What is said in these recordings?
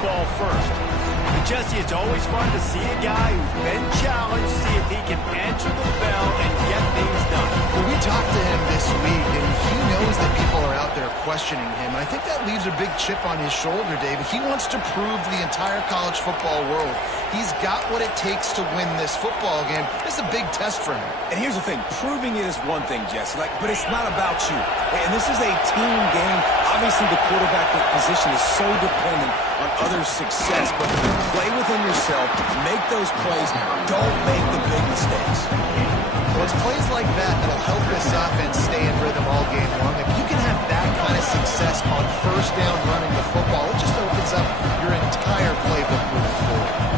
football first. But Jesse, it's always fun to see a guy who's been challenged, see if he can answer the bell and get things done. Well, we talked to him this week, and he knows that people are out there questioning him. I think that leaves a big chip on his shoulder, David. He wants to prove to the entire college football world he's got what it takes to win this football game. This is a big test for him. And here's the thing, proving it is one thing, Jesse, but it's not about you. And this is a team game. Obviously, the quarterback position is so dependent on others' success, but play within yourself, make those plays, don't make the big mistakes. Well, it's plays like that that'll help this offense stay in rhythm all game long. If you can have that kind of success on first down running the football, it just opens up your entire playbook moving forward.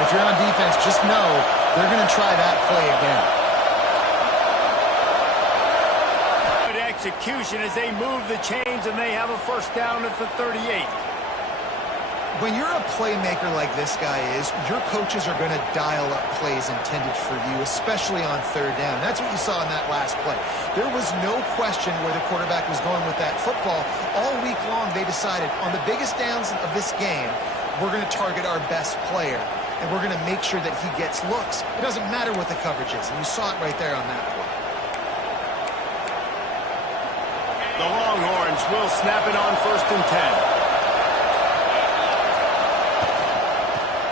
If you're on defense, just know they're going to try that play again. Good execution as they move the chains and they have a first down at the 38. When you're a playmaker like this guy is, your coaches are going to dial up plays intended for you, especially on third down. That's what you saw in that last play. There was no question where the quarterback was going with that football. All week long, they decided on the biggest downs of this game, we're going to target our best player. And we're going to make sure that he gets looks. It doesn't matter what the coverage is, and you saw it right there on that play. The Longhorns will snap it on 1st and 10.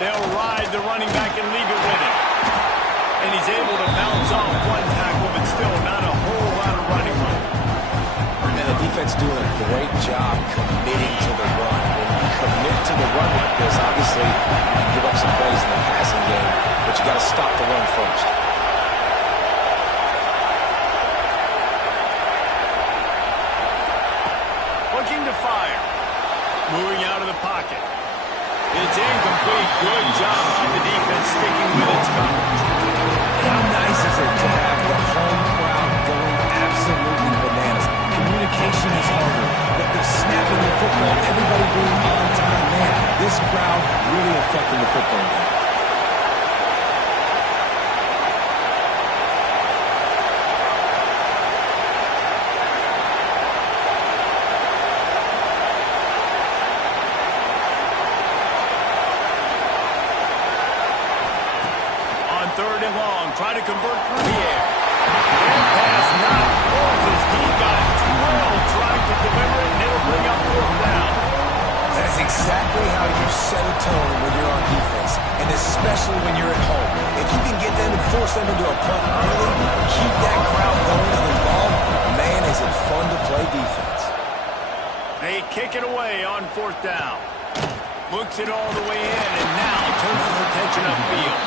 They'll ride the running back and leave it with him. And he's able to bounce off one tackle, but still not a whole lot of running room. And the defense doing a great job committing to the run. When you commit to the run like this, obviously you give up some plays in the passing game, but you got to stop the run first. Looking to fire. Moving out of the pocket. It's incomplete. Good job by the defense sticking with its coverage. How nice is it to have the home crowd going absolutely bananas? Communication is harder, but the snapping the football, everybody being on time, man, this crowd really affecting the football game. On 3rd and long, try to convert through the air. That pass not forces. He got 12 trying to deliver it, and it'll bring up 4th down. That's exactly how you set a tone when you're on defense, and especially when you're at home. If you can get them and force them into a punt early, keep that crowd going and involved, man, is it fun to play defense. They kick it away on 4th down. Looks it all the way in, and now turns his attention upfield.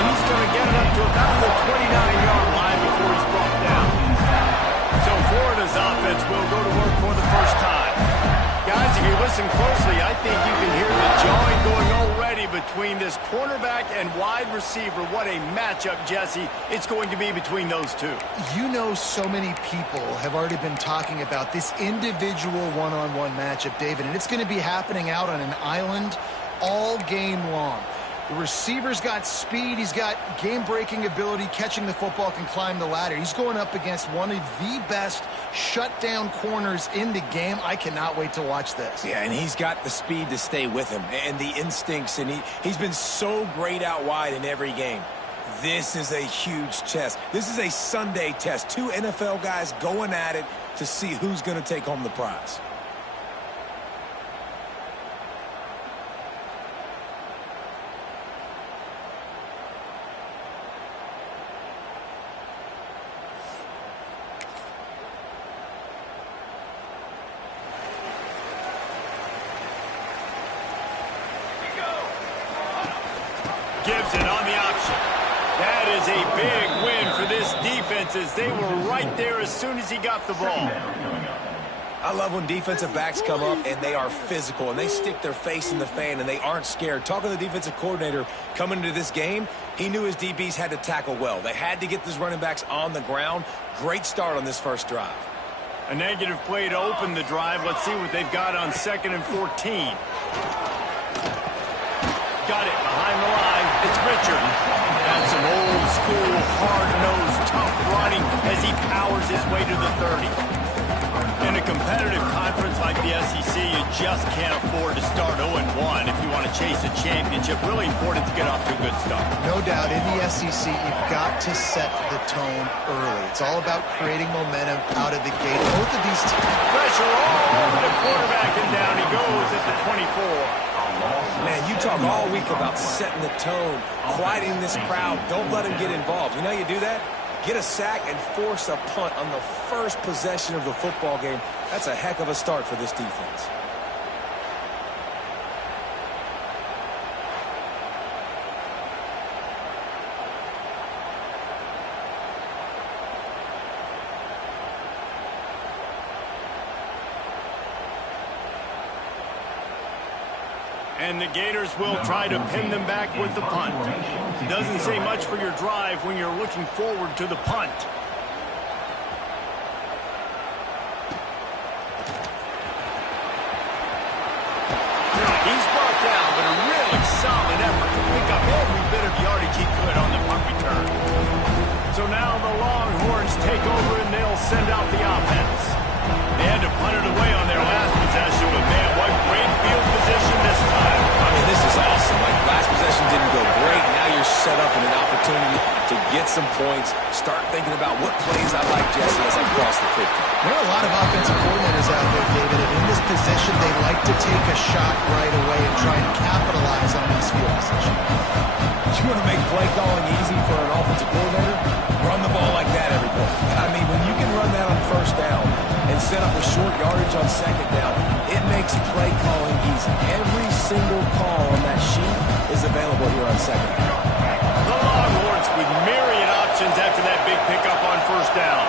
And he's going to get it up to about the 29-yard line before he's brought down. So Florida's offense will go to work for the first time. Guys, if you listen closely, I think you can hear the jawing going already between this cornerback and wide receiver. What a matchup, Jesse, it's going to be between those two. You know, so many people have already been talking about this individual one-on-one matchup, David, and it's going to be happening out on an island all game long. The receiver's got speed. He's got game-breaking ability, catching the football, can climb the ladder. He's going up against one of the best shutdown corners in the game. I cannot wait to watch this. Yeah, and he's got the speed to stay with him and the instincts, and he's been so great out wide in every game. This is a huge test. This is a Sunday test. 2 NFL guys going at it to see who's going to take home the prize. Gibson on the option. That is a big win for this defense as they were right there as soon as he got the ball. I love when defensive backs come up and they are physical and they stick their face in the fan and they aren't scared. Talking to the defensive coordinator coming into this game, he knew his DBs had to tackle well. They had to get these running backs on the ground. Great start on this first drive. A negative play to open the drive. Let's see what they've got on 2nd and 14. Got it behind the line. It's Richard. And some old school, hard-nosed, tough running as he powers his way to the 30. In a competitive conference like the SEC, you just can't afford to start 0-1 if you want to chase a championship. Really important to get off to a good start. No doubt, in the SEC, you've got to set the tone early. It's all about creating momentum out of the gate. Both of these teams. Pressure all over the quarterback, and down he goes at the 24. Man, you talk all week about setting the tone, quieting this crowd. Don't let them get involved. You know how you do that? Get a sack and force a punt on the first possession of the football game. That's a heck of a start for this defense. And the Gators will try to pin them back with the punt. Doesn't say much for your drive when you're looking forward to the punt. He's brought down, but a really solid effort to pick up every bit of yardage he could on the punt return. So now the Longhorns take over and they'll send out the offense. They had to punt it away on their last possession, but man, what great field position this time. I mean, this is awesome. Like, last possession didn't go great. Now you're set up in an opportunity to get some points. Start thinking about what plays I like, Jesse, as I cross the 50. There are a lot of offensive coordinators out there, David, and in this position, they like to take a shot right away and try and capitalize on these field positions. You want to make play calling easy for an offensive coordinator? Run the ball like that every play. I mean, when you can run that on first down and set up a short yardage on second down, it makes play calling easy. Every single call on that sheet is available here on second down. The Longhorns with myriad options after that big pickup on first down.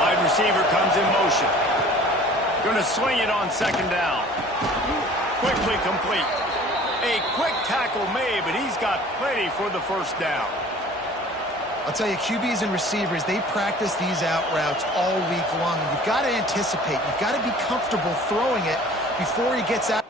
Wide receiver comes in motion. Going to swing it on second down. Quickly complete. A quick tackle made, but he's got plenty for the first down. I'll tell you, QBs and receivers, they practice these out routes all week long. And you've got to anticipate. You've got to be comfortable throwing it before he gets out.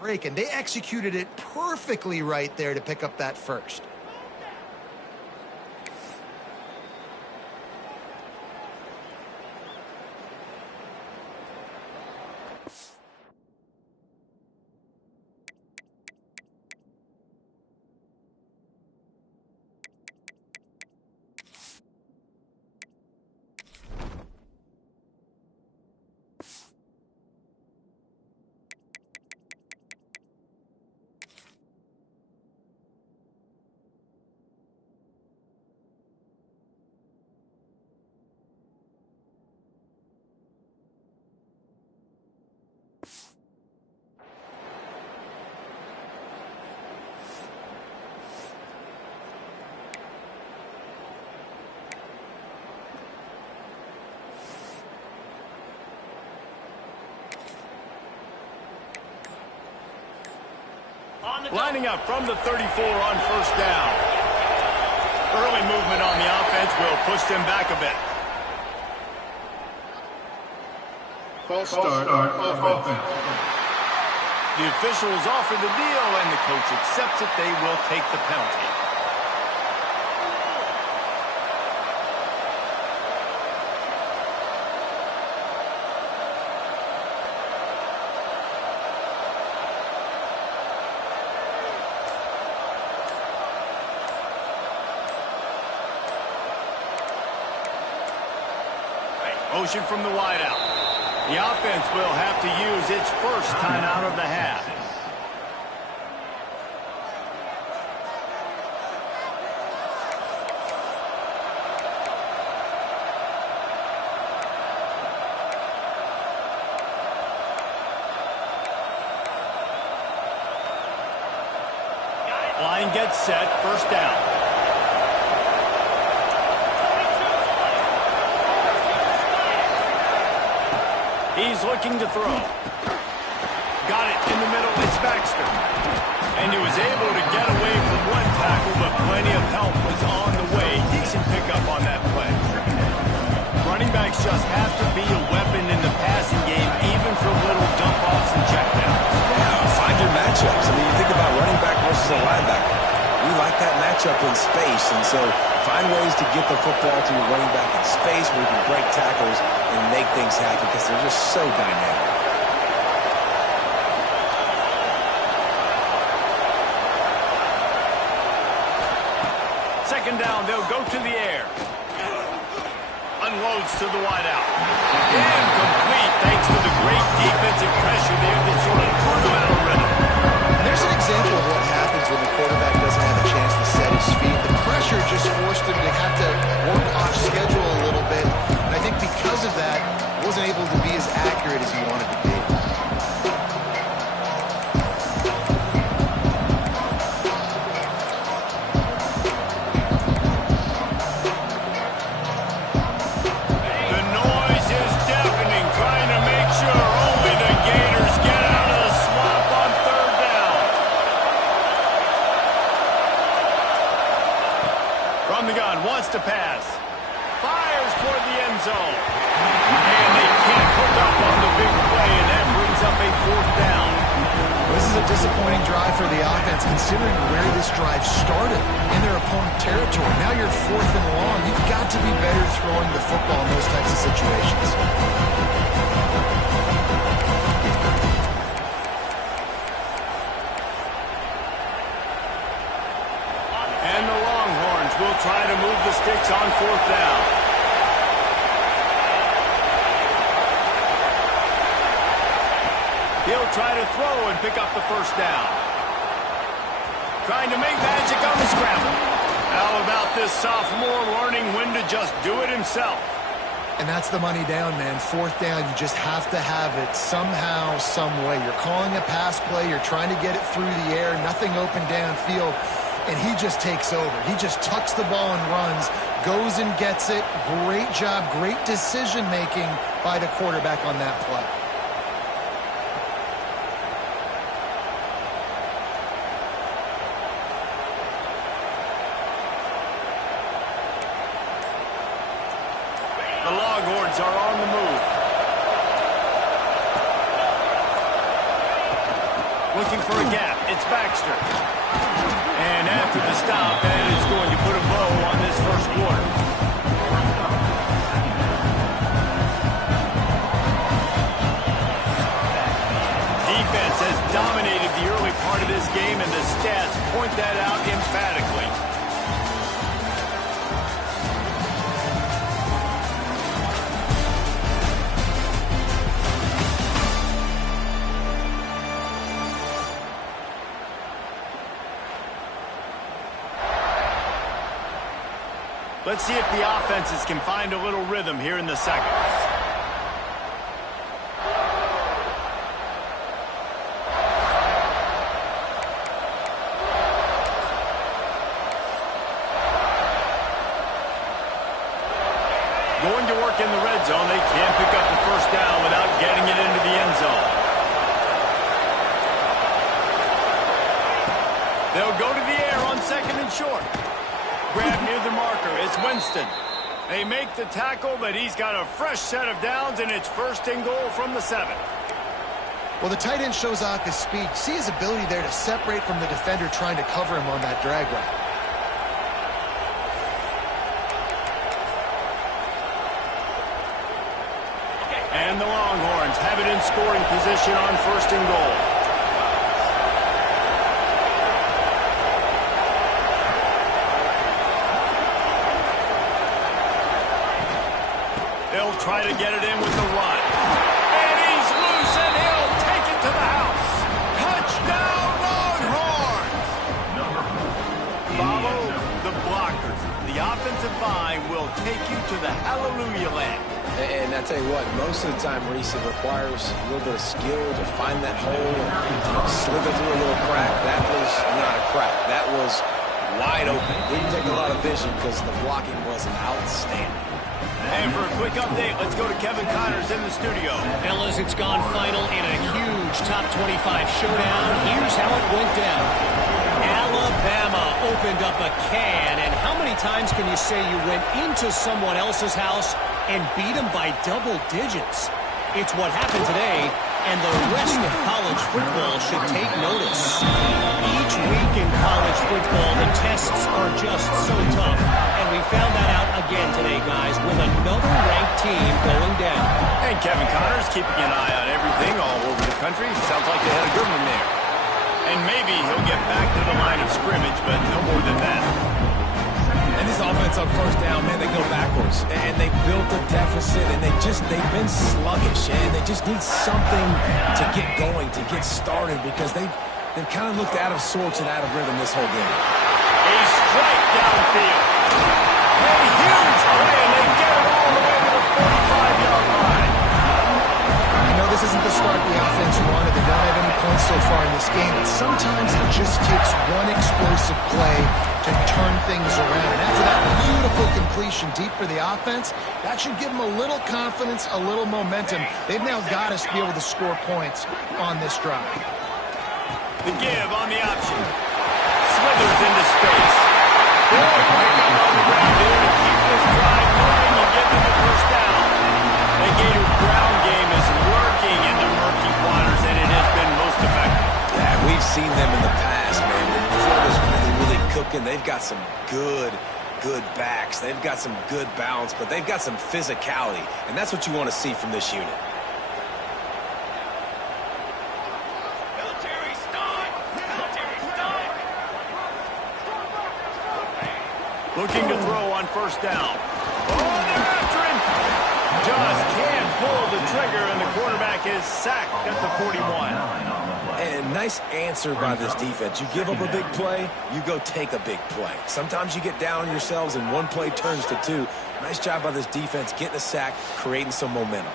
Break, and they executed it perfectly right there to pick up that first. Lining up from the 34 on first down. Early movement on the offense will push them back a bit. False start of offense. The officials offer the deal, and the coach accepts it. They will take the penalty. Motion from the wideout. The offense will have to use its first timeout of the half. Line gets set, first down. He's looking to throw. Got it in the middle. It's Baxter. And he was able to get away from one tackle, but plenty of help was on the way. Decent pickup on that play. Running backs just have to be a weapon in the passing game, even for little dump-offs and checkdowns. Yeah, find your matchups. I mean, you think about running back versus a linebacker. We like that matchup in space, and so find ways to get the football to your running back in space where you can break tackles and make things happen because they're just so dynamic. Second down, they'll go to the air. Unloads to the wideout. Incomplete thanks to the great defensive pressure there that sort of threw him out of rhythm. There's an example of what happens when the quarterback doesn't have a chance to set his feet. The pressure just forced him to have to work off schedule a little bit. And I think because of that, wasn't able to be as accurate as he wanted to be. The noise is deafening, trying to make sure only the Gators get out of the swamp on third down. From the gun, wants to pass. Fires toward the end zone. And they can't hook up on the big play, and that brings up a fourth down. This is a disappointing drive for the offense, considering where this drive started, in their opponent territory. Now you're fourth and long. You've got to be better throwing the football in those types of situations. And the Longhorns will try to move the sticks on fourth down. He'll try to throw and pick up the first down. Trying to make magic on the scramble. How about this sophomore learning when to just do it himself? And that's the money down, man. Fourth down, you just have to have it somehow, some way. You're calling a pass play. You're trying to get it through the air. Nothing open downfield. And he just takes over. He just tucks the ball and runs, goes and gets it. Great job, great decision-making by the quarterback on that play. The Longhorns are on the move. Looking for a gap. It's Baxter. And after the stop, that is going to put a bow on this first quarter. Defense has dominated the early part of this game, and the stats point that out emphatically. Let's see if the offenses can find a little rhythm here in the second. short. Grab near the marker. It's Winston. They make the tackle, but he's got a fresh set of downs, and it's 1st and goal from the 7. Well, the tight end shows off his speed. See his ability there to separate from the defender trying to cover him on that drag route. And the Longhorns have it in scoring position on 1st and goal. They'll try to get it in with the run. And he's loose, and he'll take it to the house. Touchdown, Longhorns! Follow the blockers. The offensive line will take you to the hallelujah land. And I tell you what, most of the time, Reese, it requires a little bit of skill to find that hole and slither through a little crack. That was not a crack. That was wide open. Didn't take a lot of vision because the blocking was outstanding. And for a quick update, let's go to Kevin Connors in the studio. Fellas, it's gone final in a huge top 25 showdown. Here's how it went down. Alabama opened up a can, and how many times can you say you went into someone else's house and beat them by double digits? It's what happened today, and the rest of college football should take notice. Each week in college football, the tests are just so tough, and we found that out again today, guys, with another ranked team going down. And Kevin Connors keeping an eye on everything all over the country. Sounds like they had a good one there. And maybe he'll get back to the line of scrimmage, but no more than that. And this offense on 1st down, man, they go backwards. And they built a deficit, and they've been sluggish, and they just need something to get going, to get started, because they've kind of looked out of sorts and out of rhythm this whole game. A strike downfield. A huge play, and they get it all the way to the 45-yard line. I know this isn't the start the offense wanted. They don't have any points so far in this game, but sometimes it just takes one explosive play to turn things around. And after that beautiful completion deep for the offense, that should give them a little confidence, a little momentum. They've now got us to be able to score points on this drive. The give on the option. Slithers into space. Pick up on the ground here to keep this drive moving and get them the 1st down. The Gator ground game is working in the murky waters, and it has been most effective. Yeah, we've seen them in the past, man. When Florida's really cooking, they've got some good backs. They've got some good balance, but they've got some physicality, and that's what you want to see from this unit. Looking to throw on 1st down. Oh, they're after him. Just can't pull the trigger, and the quarterback is sacked at the 41. And nice answer by this defense. You give up a big play, you go take a big play. Sometimes you get down on yourselves and one play turns to 2. Nice job by this defense getting a sack, creating some momentum.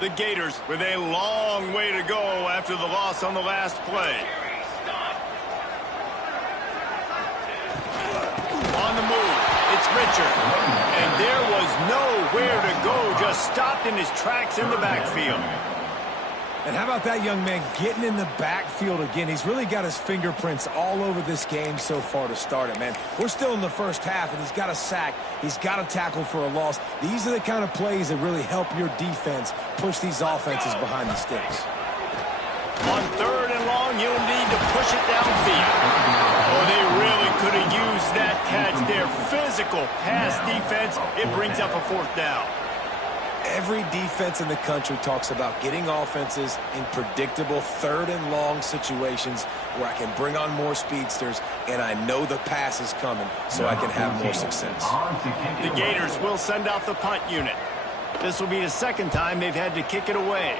The Gators with a long way to go after the loss on the last play. On the move, it's Richard. And there was nowhere to go, just stopped in his tracks in the backfield. And how about that young man getting in the backfield again? He's really got his fingerprints all over this game so far to start it, man. We're still in the 1st half, and he's got a sack. He's got a tackle for a loss. These are the kind of plays that really help your defense push these offenses behind the sticks. On 3rd and long, you'll need to push it downfield. Oh, they really could have used that catch there. Physical pass defense. It brings up a 4th down. Every defense in the country talks about getting offenses in predictable 3rd and long situations where I can bring on more speedsters and I know the pass is coming so I can have more success. The Gators will send out the punt unit. This will be the 2nd time they've had to kick it away.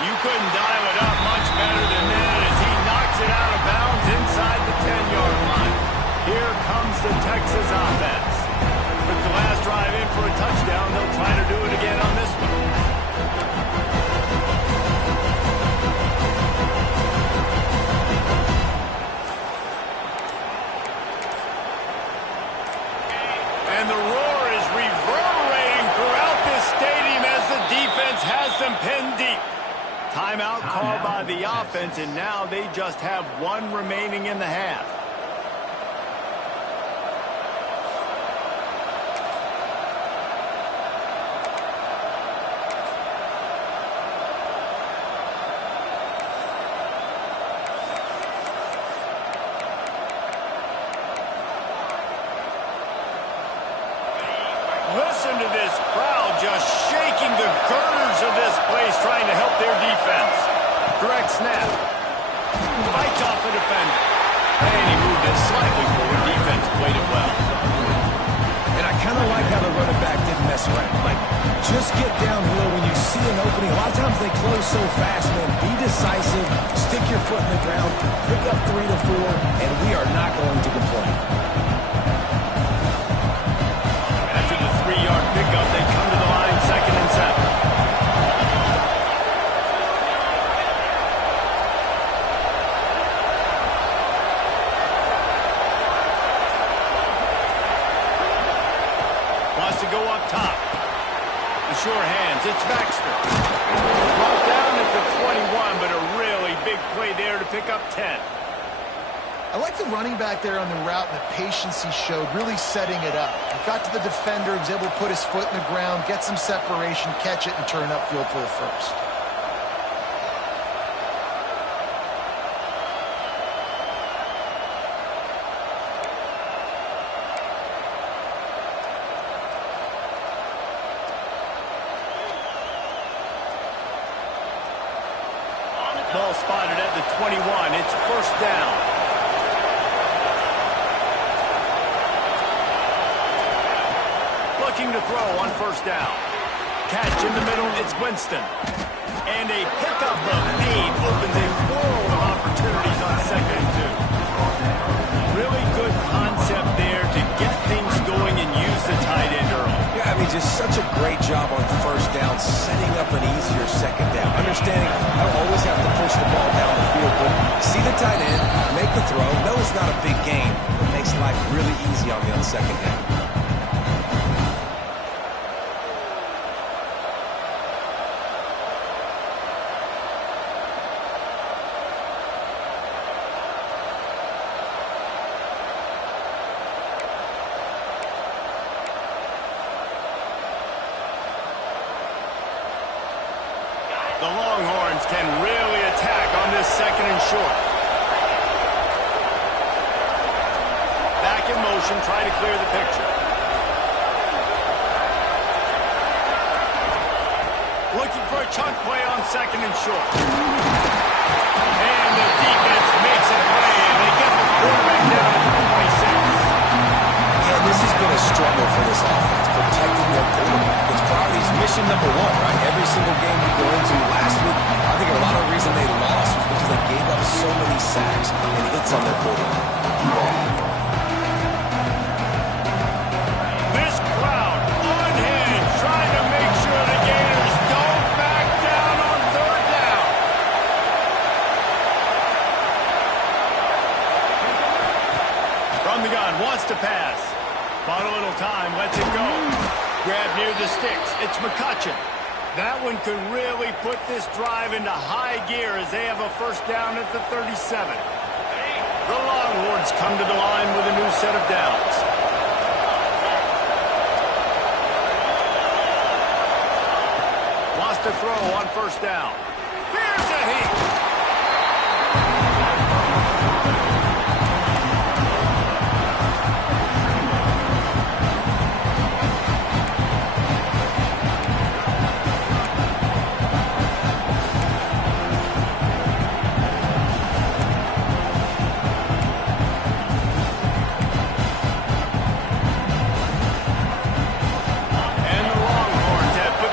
You couldn't dial it up much better than that as he knocks it out of bounds inside the 10-yard line. Here comes the Texas offense. With the last drive in for a touchdown, they'll try to do it again on this one. Timeout called by the offense, and now they just have one remaining in the half. Listen to this crowd just shaking the girders of this place, trying to help their defense. Direct snap. Fights off the defender. And he moved it slightly forward. Defense played it well. And I kind of like how the running back didn't mess around. Like, just get downhill when you see an opening. A lot of times they close so fast, man. Be decisive. Stick your foot in the ground. Pick up 3 to 4, and we are not going to complain. After the 3-yard pickup, they come to the line, 2nd and 7. Wants to go up top. The sure hands, it's Baxter. Brought down at the 21, but a really big play there to pick up 10. I like the running back there on the route and the patience he showed, really setting it up. He got to the defender, he was able to put his foot in the ground, get some separation, catch it, and turn upfield for the first. Ball spotted at the 21. It's 1st down. Looking to throw on 1st down. Catch in the middle, it's Winston. And a pickup of 8 opens a world of opportunities on 2nd and 2. Really good concept there to get things going and use the tight end early. Yeah, I mean, just such a great job on 1st down, setting up an easier 2nd down. Understanding I don't always have to push the ball down the field, but see the tight end, make the throw. No, it's not a big game. It makes life really easy on me on 2nd down. The Longhorns can really attack on this 2nd and short. Back in motion, try to clear the picture. Looking for a chunk play on 2nd and short. And the defense makes a play, and they get the quarterback down at the 26. Yeah, this has been a struggle for this offense, protecting their quarterback. It's priorities mission number 1, right? Every single game we go into last week, I think a lot of the reason they lost was because they gave up so many sacks and hits on their quarterback. This crowd unhinged, trying to make sure the Gators don't back down on 3rd down. From the gun, wants to pass. Bought a little time, lets it go. Grab near the sticks. It's McCutcheon. That one could really put this drive into high gear as they have a 1st down at the 37. The Longhorns come to the line with a new set of downs. Wants to throw on 1st down. Here's a heat.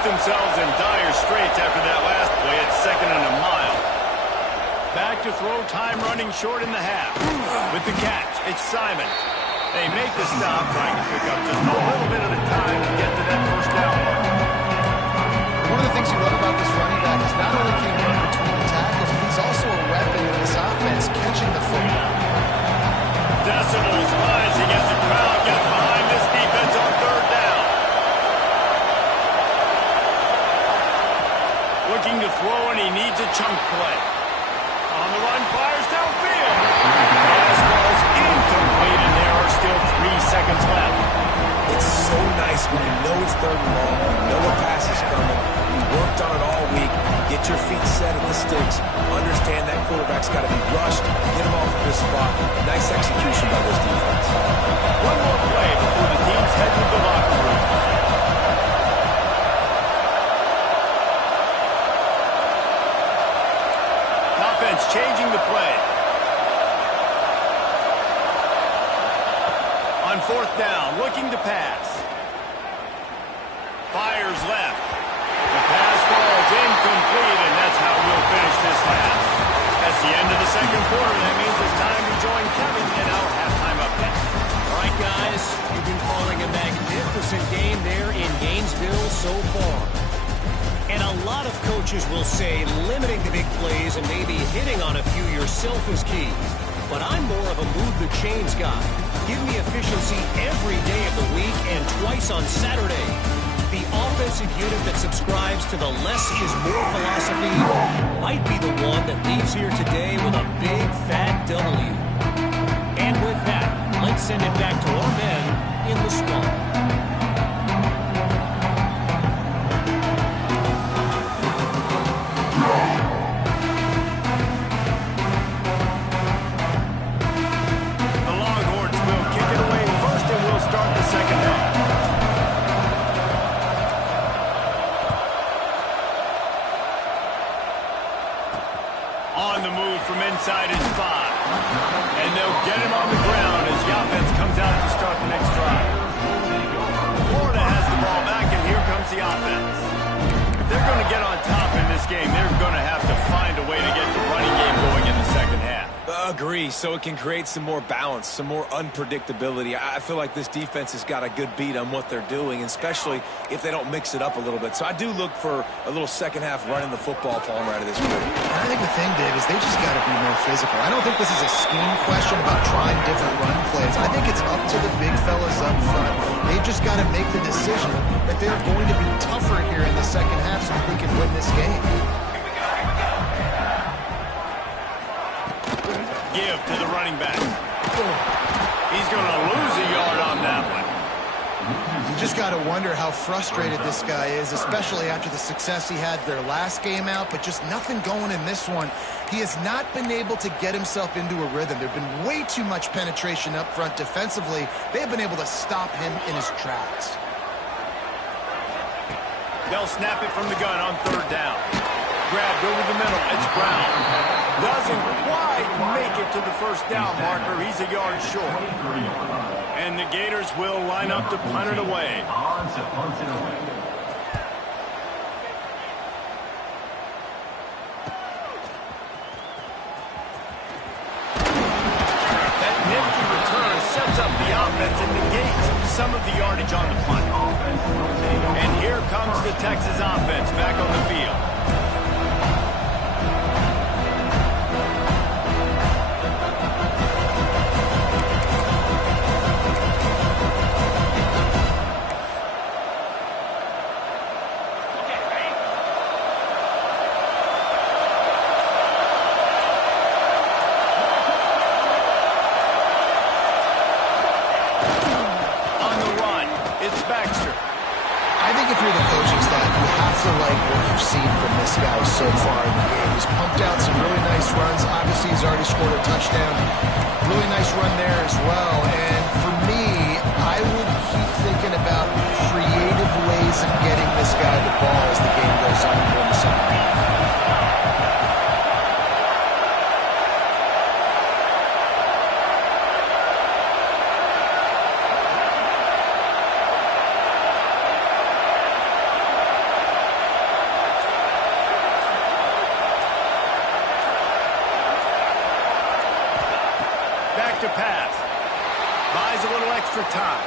Themselves in dire straits after that last play at 2nd and a mile. Back to throw, time running short in the half. With the catch, it's Simon. They make the stop, trying to pick up just a little bit of the time to get to that 1st down mark. One of the things you love about this running back is not only can he run between the tackles, but he's also a weapon in this offense, catching the football. Decibels rising as the crowd gets behind this defense on 3rd down. Looking to throw, and he needs a chunk play. On the run, fires downfield. Pass falls incomplete, and there are still 3 seconds left. It's so nice when you know it's third and long, you know a pass is coming, you worked on it all week, get your feet set at the sticks, understand that quarterback's got to be rushed, get him off of this spot. Nice execution by this defense. One more play before the teams head to the locker room. Offense changing the play. On 4th down, looking to pass. Fires left. The pass falls incomplete, and that's how we'll finish this half. That's the end of the second quarter. That means it's time to join Kevin in our halftime update. All right, guys, you've been calling a magnificent game there in Gainesville so far. And a lot of coaches will say limiting the big plays and maybe hitting on a few yourself is key. But I'm more of a move the chains guy. Give me efficiency every day of the week and twice on Saturday. The offensive unit that subscribes to the less is more philosophy might be the one that leaves here today with a big fat W. And with that, let's send it back to our men in the swamp. Inside his 5. And they'll get him on the ground as the offense comes out to start the next drive. Florida has the ball back, and here comes the offense. If they're going to get on top in this game, they're going to have to find a way to get the running game going in the second half. Agree, so it can create some more balance, some more unpredictability. I feel like this defense has got a good beat on what they're doing, especially if they don't mix it up a little bit. So I do look for a little second half running the football Palmer out of this group. I think the thing, Dave, is they just got to be more physical. I don't think this is a scheme question about trying different run plays. I think it's up to the big fellas up front. They've just got to make the decision that they're going to be tougher here in the second half so that they can win this game. Give to the running back. He's going to lose a yard on that one. You just got to wonder how frustrated this guy is, especially after the success he had their last game out, but just nothing going in this one. He has not been able to get himself into a rhythm. There's been way too much penetration up front defensively. They've been able to stop him in his tracks. They'll snap it from the gun on 3rd down. Grabbed over the middle. It's Brown. Doesn't quite make it to the 1st down marker. He's a yard short. And the Gators will line up to punt it away. That nifty return sets up the offense and negates some of the yardage on the punt. And here comes the Texas offense back on the field. So far in the game. He's pumped out some really nice runs. Obviously, he's already scored a touchdown. Really nice run there as well. And for me, I would keep thinking about creative ways of getting this guy the ball as the game goes on in the second half. To pass. Buys a little extra time.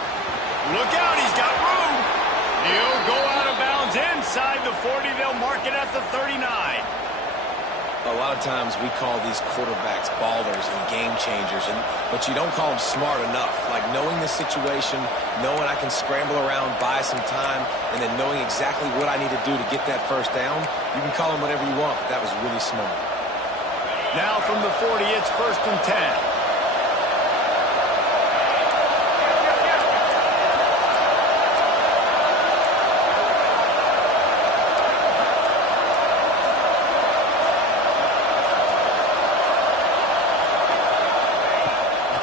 Look out, he's got room. He'll go out of bounds inside the 40. They'll mark it at the 39. A lot of times we call these quarterbacks ballers and game changers, but you don't call them smart enough. Like knowing the situation, knowing I can scramble around, buy some time, and then knowing exactly what I need to do to get that first down. You can call them whatever you want, but that was really smart. Now from the 40, it's 1st and 10.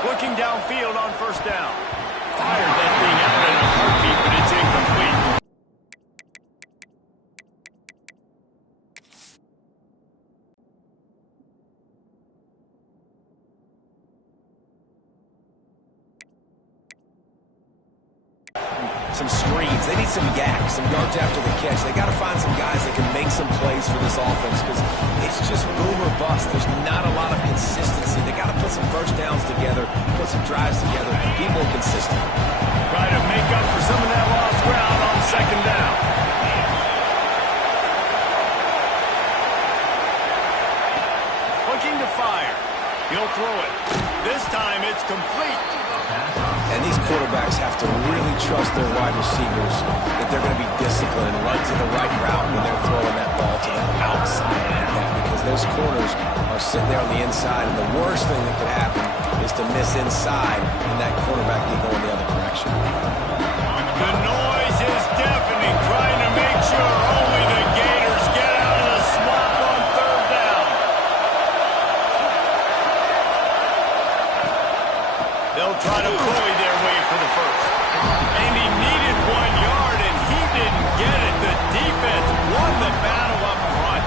Looking downfield on 1st down. Fired that thing out in a heartbeat, but it's incomplete. Some screens. They need some yak, some yards after the catch. They got to find some guys that can make some plays for this offense because it's just boom or bust. There's not a lot of consistency. They got to put some first downs together, put some drives together, be more consistent. Try to make up for some of that lost ground on 2nd down. Looking to fire. He'll throw it. This time it's complete. And these quarterbacks have to really trust their wide receivers that they're going to be disciplined and run to the right route when they're throwing that ball to the outside like that, because those corners are sitting there on the inside, and the worst thing that could happen is to miss inside and that quarterback can go in the other direction. The noise is deafening, trying to make sure only the Gators get out of the swamp on 3rd down. They'll try to bully their way for the first. And he needed 1 yard, and he didn't get it. The defense won the battle up front.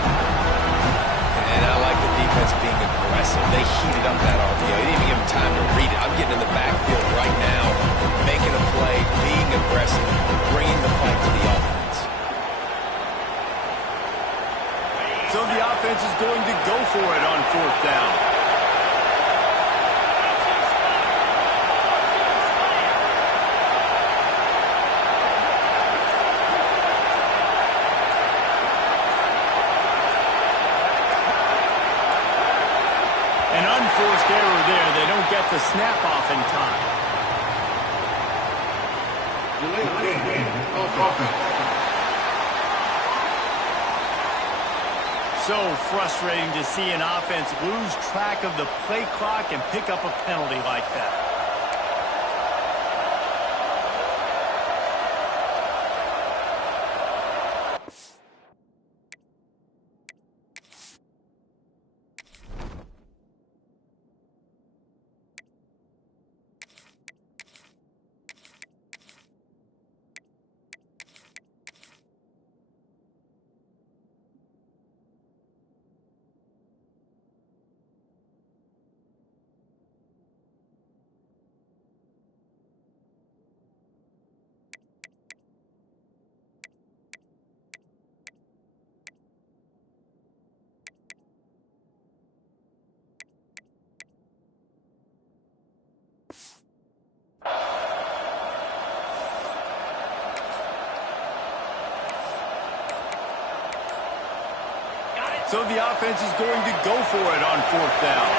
And I like the defense being aggressive. They heated up that RPO. They didn't even give him time to read it. I'm getting in the backfield right now, making a play, being aggressive, bringing the fight to the offense. So the offense is going to go for it on 4th down. An unforced error there. They don't get the snap off in time. So frustrating to see an offense lose track of the play clock and pick up a penalty like that. So the offense is going to go for it on 4th down.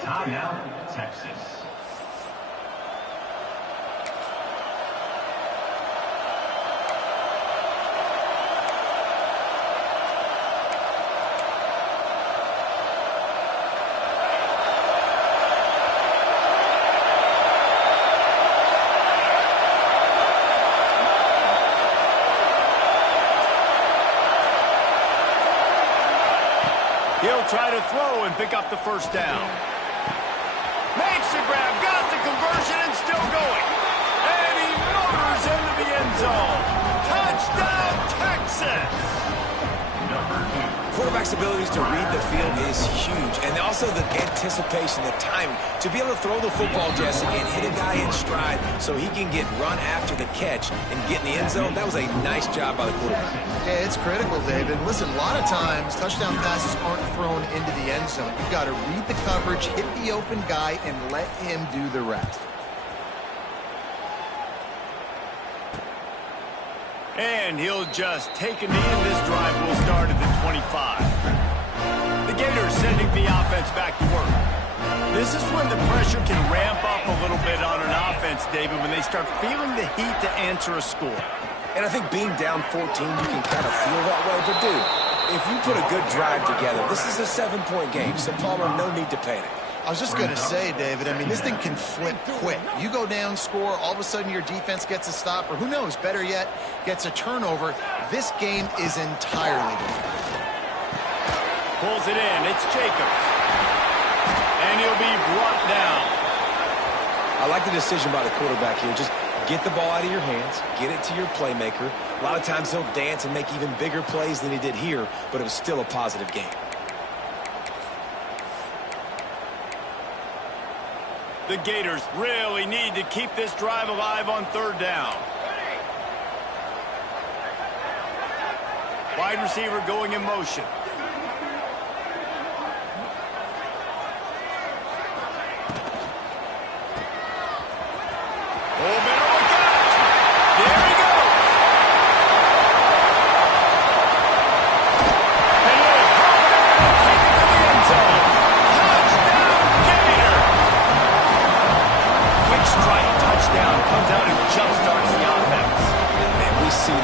Timeout, Texas. He'll try to throw and pick up the 1st down. Makes the grab, got the conversion, and still going. And he motors into the end zone. Touchdown, Texas! Quarterback's abilities to read the field is huge. And also the anticipation, the timing. To be able to throw the football, Jesse, and hit a guy in stride so he can get run after the catch and get in the end zone, that was a nice job by the quarterback. Yeah, it's critical, David. Listen, a lot of times touchdown passes aren't thrown into the end zone. You've got to read the coverage, hit the open guy, and let him do the rest. And he'll just take a knee, and this drive will start at the 25. The Gators sending the offense back to work. This is when the pressure can ramp up a little bit on an offense, David, when they start feeling the heat to answer a score. And I think being down 14, you can kind of feel that way. But, dude, if you put a good drive together, this is a 7-point game, so Palmer, no need to panic. I was just going to say, David, I mean, this thing can flip quick. You go down, score, all of a sudden your defense gets a stop, or who knows, better yet, gets a turnover. This game is entirely different. Pulls it in. It's Jacobs. And he'll be brought down. I like the decision by the quarterback here. Just get the ball out of your hands, get it to your playmaker. A lot of times he'll dance and make even bigger plays than he did here, but it was still a positive game. The Gators really need to keep this drive alive on third down. Wide receiver going in motion.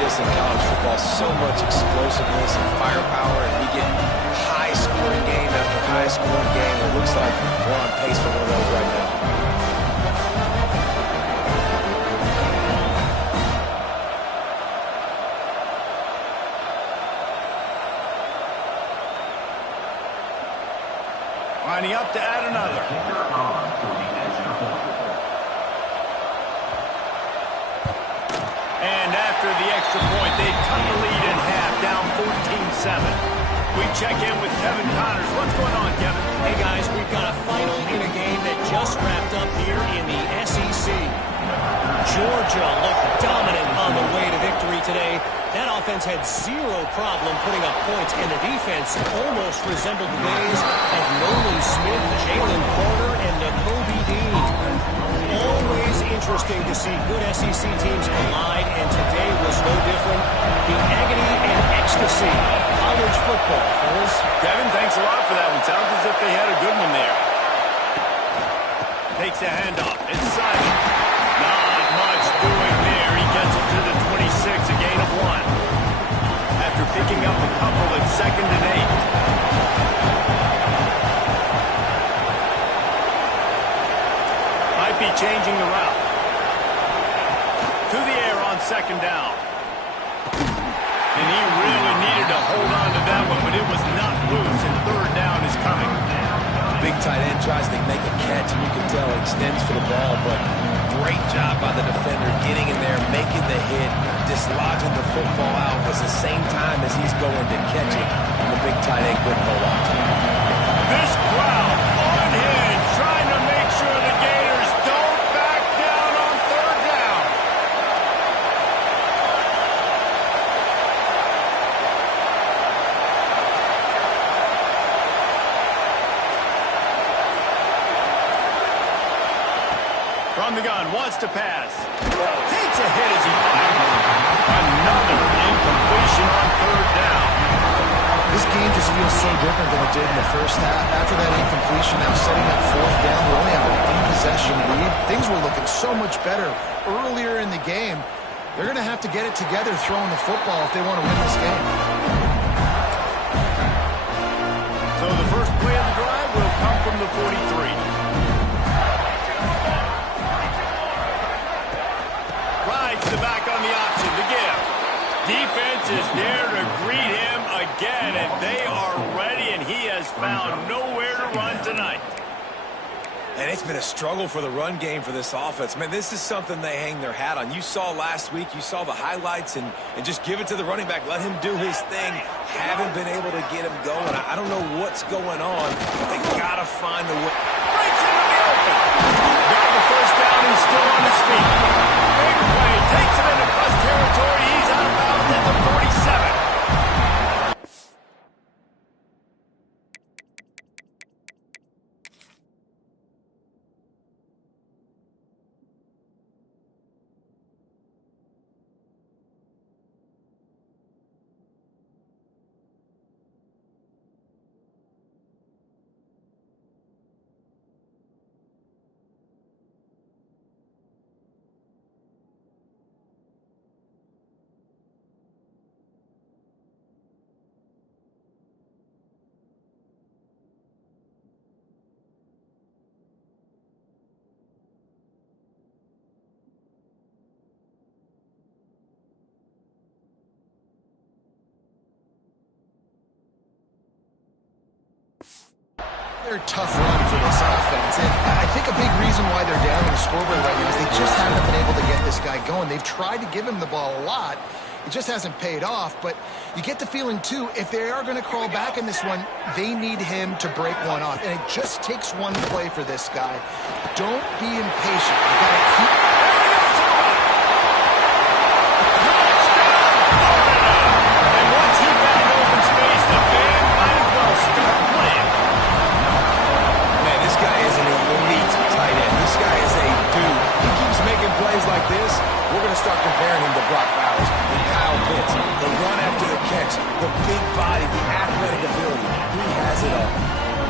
In college football, so much explosiveness and firepower, and we get high-scoring game after high-scoring game. It looks like we're on pace for one of those right now. Lining up to add another. And after the extra point, they cut the lead in half, down 14-7. We check in with Kevin Connors. What's going on, Kevin? Hey, guys, we've got a final in a game that just wrapped up here in the SEC. Georgia looked dominant on the way to victory today. That offense had zero problem putting up points, and the defense almost resembled the days of Nolan Smith, Jalen Carter, and Nakobe Dean. Always interesting to see good SEC teams collide, and today was no different. The agony and ecstasy of college football, fellas. Kevin, thanks a lot for that one. Sounds as if they had a good one there. Takes a handoff. It's Simon. Not much doing there. He gets it to the 26, a gain of 1. After picking up a couple at 2nd and 8. Might be changing the route. To the air on 2nd down. And he really needed to hold on to that one, but it was not loose, and 3rd down is coming. Big tight end tries to make a catch, and you can tell he extends for the ball, but great job by the defender getting in there, making the hit, dislodging the football out at the same time as he's going to catch it, and the big tight end couldn't hold on to it. This crowd on him, trying to make sure the Gators don't back down on 3rd down. From the gun, wants to pass. Takes a hit as he fires. Another incompletion on 3rd down. This game just feels so different than it did in the first half. After that incompletion, now setting up 4th down, we only have a 1-possession lead. Things were looking so much better earlier in the game. They're going to have to get it together throwing the football if they want to win this game. So the first play of the drive will come from the 43. Rides the back on the option to give. Defense is there to greet him again, and they are ready, and he has found nowhere to run tonight. And it's been a struggle for the run game for this offense. Man, this is something they hang their hat on. You saw last week, you saw the highlights, and just give it to the running back. Let him do his thing. Haven't been able to get him going. I don't know what's going on, but they got to find a way. Breaks into the open. Got the 1st down. He's still on his feet. Big play. Takes him into plus territory. He's out of bounds at the 47. They're a tough run for this offense, and I think a big reason why they're down on the scoreboard right now is they just haven't been able to get this guy going. They've tried to give him the ball a lot. It just hasn't paid off, but you get the feeling, too, if they are going to crawl back in this one, they need him to break one off, and it just takes one play for this guy. Don't be impatient. You got to keep... And once he found open space, the band might as well start playing. Man, this guy is an elite tight end. This guy is a dude. He keeps making plays like this. We're going to start comparing him to Brock Bowers and Kyle Pitts. The run after the catch, the big body, the athletic ability. He has it all.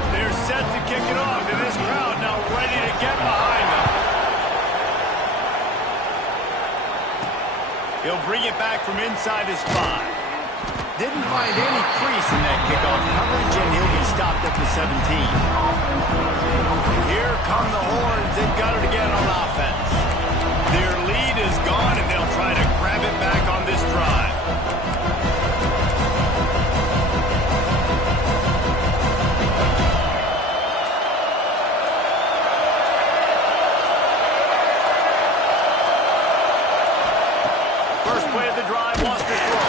They're set to kick it off, and this crowd now ready to get behind them. He'll bring it back from inside his 5. Didn't find any crease in that kickoff coverage, and he'll be stopped at the 17. Here come the Horns. They've got it again on offense. Their lead is gone, and they'll try to grab it back on this drive. First play of the drive, lost the throw.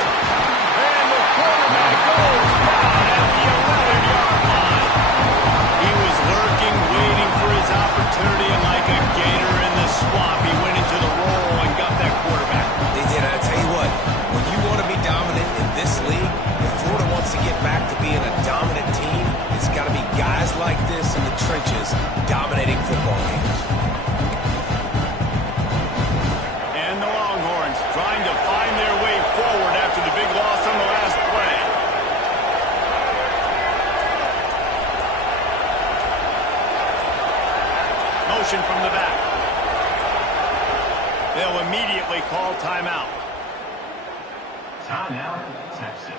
And the quarterback goes down at the 11-yard line. He was lurking, waiting for his opportunity, and like a gator in the swamp, he went into the roll and got that quarterback. And I tell you what, when you want to be dominant in this league, if Florida wants to get back to being a dominant team, it's got to be guys like this in the trenches dominating football games. And the Longhorns trying to find their way forward after the big loss on the last play. Motion from the back. They'll immediately call timeout. Timeout, Texas.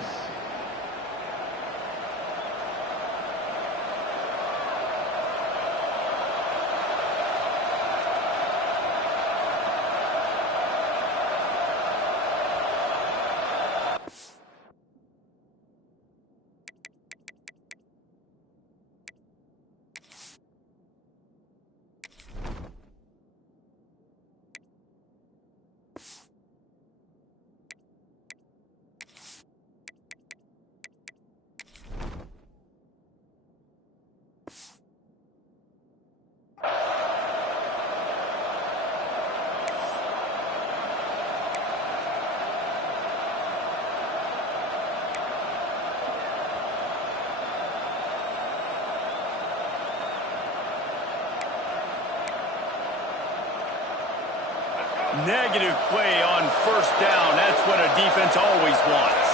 Negative play on first down. That's what a defense always wants.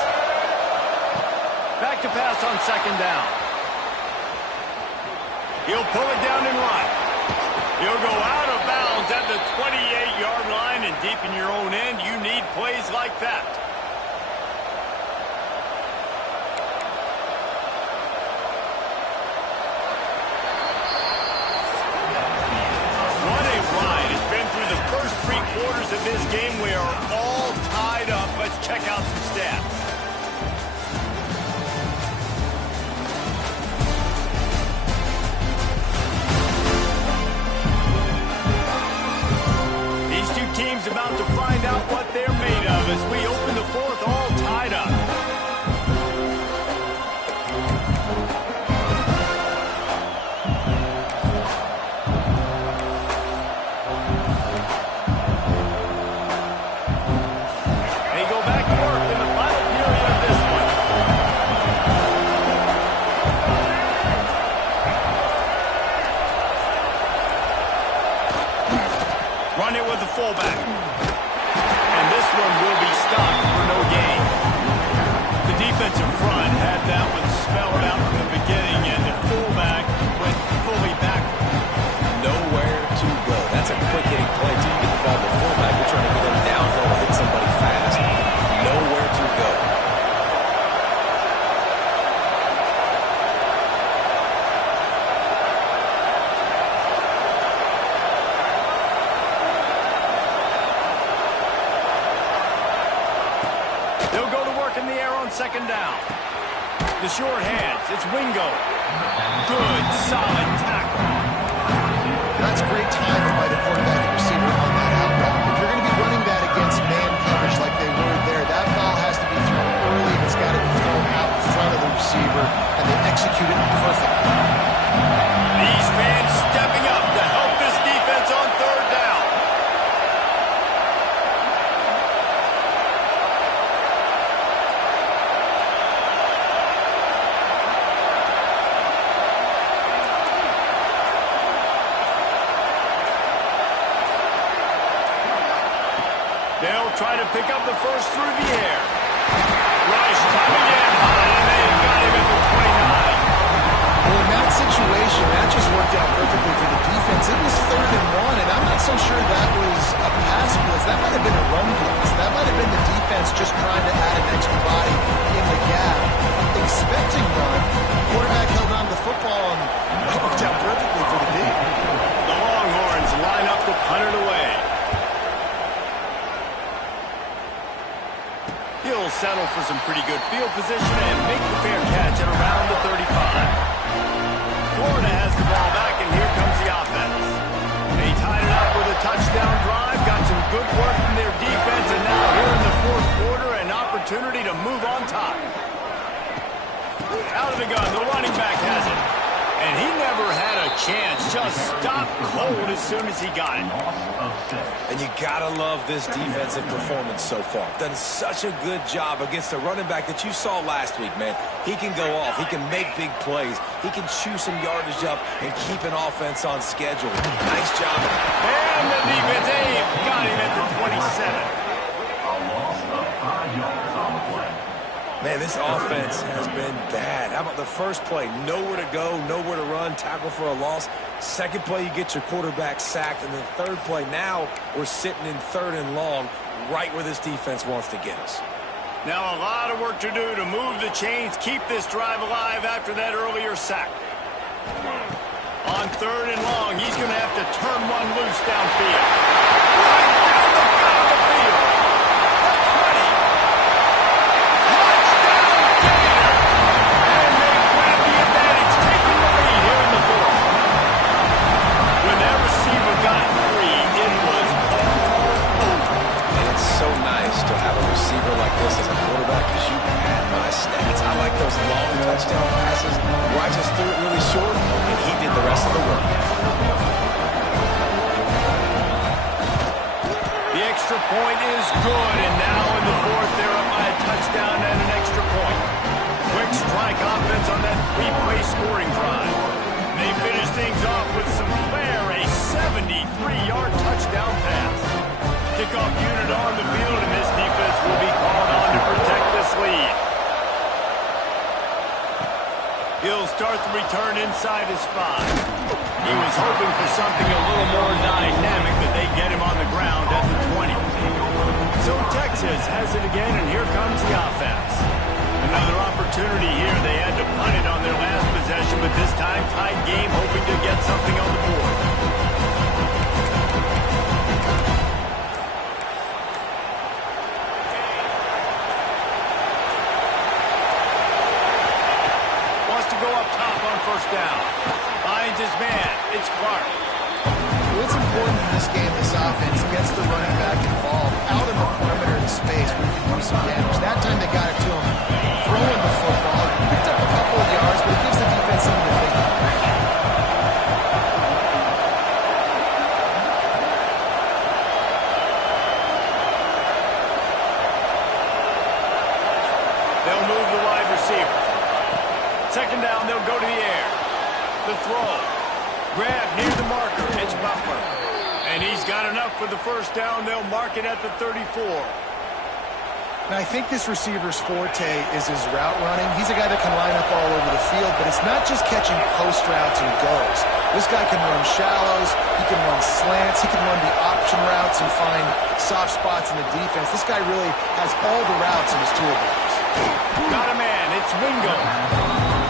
Back to pass on second down. He'll pull it down and run. He'll go out of bounds at the 28-yard line, and deep in your own end, you need plays like that. What a ride. It's been through the first 3 quarters of this game. We are all tied up. Let's check out some stats. These two teams about to find out what they're made of as we open the 4th, all tied up. Run it with the fullback. And this one will be stopped for no gain. The defensive front had that one spelled out from the beginning, and the fullback went fully backward. Nowhere to go. That's a quick-hitting play. Till you get the ball to the fullback, you're trying to get him downhill to hit somebody fast. Nowhere to go. They'll go to work in the air on second down. The short hands. It's Wingo. Good, solid tackle. That's great timing by the quarterback and receiver on that out route. If you're going to be running that against man coverage like they were there, that ball has to be thrown early and it's got to be thrown out in front of the receiver, and they execute it perfectly. These fans stepping up to help this defense on third down. They'll try to pick up the first through the air. Rice coming in high, and they've got him at the 29. Well, in that situation, that just worked out perfectly for the defense. It was 3rd and 1, and I'm not so sure that was a pass blitz. That might have been a run blitz. That might have been the defense just trying to add an extra body in the gap. Expecting run, quarterback held on to the football, and that worked out perfectly for the D. The Longhorns line up to punt it away. He'll settle for some pretty good field position and make the fair catch at around the 35. Florida has the ball back, and here comes the offense. They tied it up with a touchdown drive, got some good work from their defense, and now here in the 4th quarter, an opportunity to move on top. Out of the gun, the running back has it. And he never had a chance, just stopped cold as soon as he got it. And you gotta love this defensive performance so far. Done such a good job against the running back that you saw last week, man. He can go off. He can make big plays. He can chew some yardage up and keep an offense on schedule. Nice job. And the defense, they've got him at the 27. Man, this offense has been bad. How about the first play? Nowhere to go, nowhere to run, tackle for a loss. Second play, you get your quarterback sacked. And then third play, now we're sitting in 3rd and long, right where this defense wants to get us. Now a lot of work to do to move the chains, keep this drive alive after that earlier sack. On 3rd and long, he's going to have to turn one loose downfield. Right down the middle of the field. To have a receiver like this as a quarterback, because you pad my stats. I like those long touchdown passes where I just threw it really short and he did the rest of the work. The extra point is good, and now in the 4th, they're up by a touchdown and an extra point. Quick strike offense on that 3-play scoring drive. They finish things off with some flair, a 73-yard touchdown pass. Kickoff unit on the field, and this defense will be called on to protect this lead. He'll start the return inside his 5. He was hoping for something a little more dynamic, that they get him on the ground at the 20. So Texas has it again, and here comes the offense. Another opportunity here. They had to punt it on their last possession, but this time tied game, hoping to get something on the board. First down. Finds his man. It's Clark. What's important in this game, this offense gets the running back involved out in the perimeter of the space where you can do some damage. That time they got it to him throwing the football. Picked up a couple of yards, but it gives the defense something to think about. They'll move the wide receiver. 2nd down, they'll go to the air. The throw. Grab near the marker. It's Butler. And he's got enough for the first down. They'll mark it at the 34. Now, I think this receiver's forte is his route running. He's a guy that can line up all over the field, but it's not just catching post routes and goes. This guy can run shallows. He can run slants. He can run the option routes and find soft spots in the defense. This guy really has all the routes in his toolbox. Got a man. It's Wingo.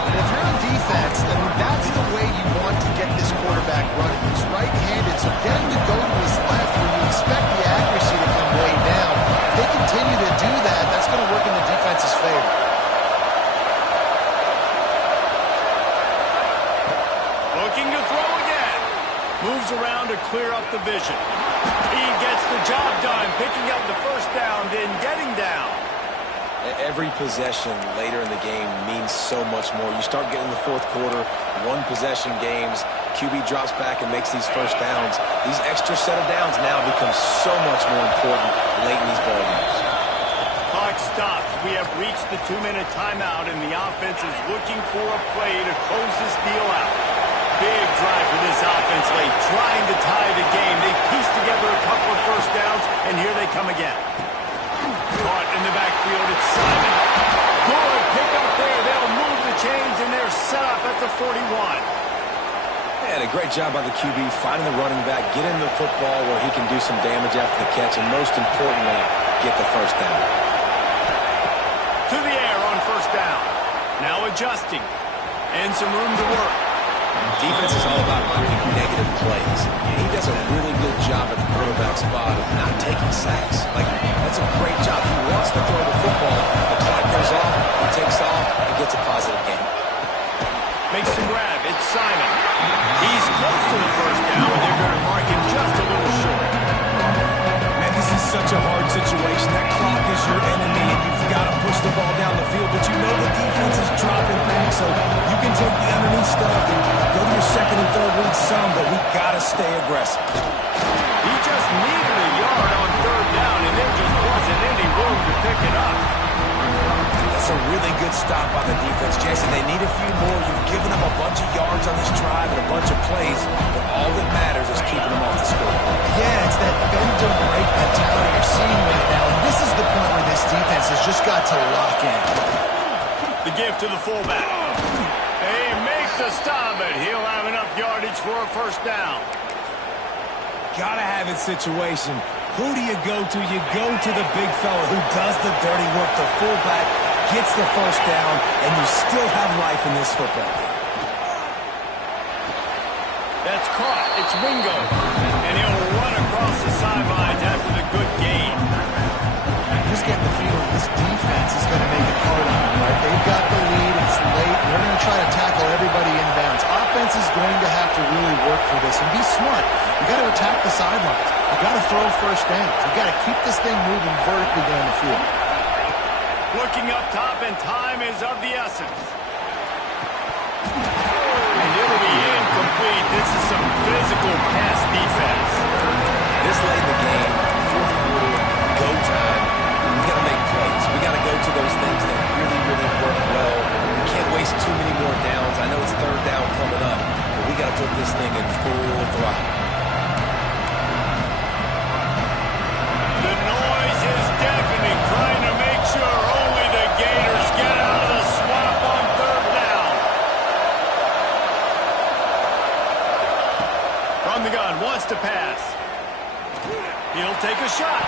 And if you're on defense, then that's the way you want to get this quarterback running. He's right-handed, so get him to go to his left where you expect the accuracy to come way down. If they continue to do that, that's going to work in the defense's favor. moves around to clear up the vision. He gets the job done, picking up the first down, then getting down. Every possession later in the game means so much more. You start getting the fourth quarter, one-possession games, QB drops back and makes these first downs. These extra set of downs now become so much more important late in these ball games. Clock stops. We have reached the 2-minute timeout, and the offense is looking for a play to close this deal out. Big drive for this offense late, trying to tie the game. They piece together a couple of first downs, and here they come again. Caught in the backfield, it's Simon. Good pick up there. They'll move the chains, and they're set up at the 41. And a great job by the QB, finding the running back, get him the football where he can do some damage after the catch, and most importantly, get the first down. To the air on first down. Now adjusting. And some room to work. Defense is all about creating negative plays. And he does a really good job at the quarterback spot of not taking sacks. That's a great job. He wants to throw the football. The clock goes off, he takes off, and gets a positive gain. Makes the grab. It's Simon. He's close to the first down, and they're going to mark him just a little short. Man, this is such a hard situation. That clock is your enemy, and you've got to push the ball down the field. But you know the defense is dropping back, so you can take the underneath stuff and go to your second and third read some, but we've got to stay aggressive. He just needed a yard on third down, and there just wasn't any room to pick it up. That's a really good stop by the defense, Jason. They need a few more. You've given them a bunch of yards on this drive and a bunch of plays, but all that matters is keeping them off the score. Yeah, it's that bend don't break mentality you're seeing right now, and this is the point where this defense has just got to lock in. The give to the fullback. They make the stop, but he'll have enough yardage for a first down. Gotta have it situation. Who do you go to? You go to the big fella who does the dirty work. The fullback gets the first down, and you still have life in this football game. That's caught. It's Wingo. And he'll run across the sidelines after the good gain. I'm just getting the feeling this defense is going to make it hard on them, right? They've got the lead. It's late. They're going to try to tackle everybody inbounds. Offense is going to have to really work for this and be smart. You got to attack the sidelines. You got to throw first downs. You got to keep this thing moving vertically down the field. Looking up top, and time is of the essence. And it'll be incomplete. This is some physical pass defense. This late in the game, fourth quarter, go time. We got to make plays. We got to go to those things that really, really work well. We can't waste too many more downs. I know it's third down coming up, but we got to put this thing in full throttle. The noise is deafening, trying to make sure only the Gators get out of the swamp on third down. From the gun, wants to pass. He'll take a shot.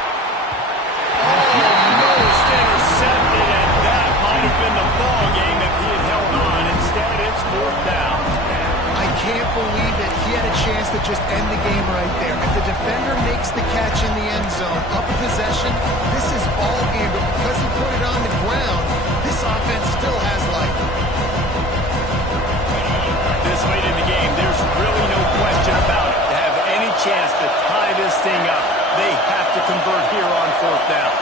Almost intercepted, and that might have been the ball game if he had held on. Instead, it's fourth down. I can't believe it. He had a chance to just end the game right there. If the defender makes the catch in the end zone, up a possession, this is ball game. But because he put it on the ground, this offense still has life. This late in the game, there's really no question about it. To have any chance to tie this thing up, they have to convert here on fourth down.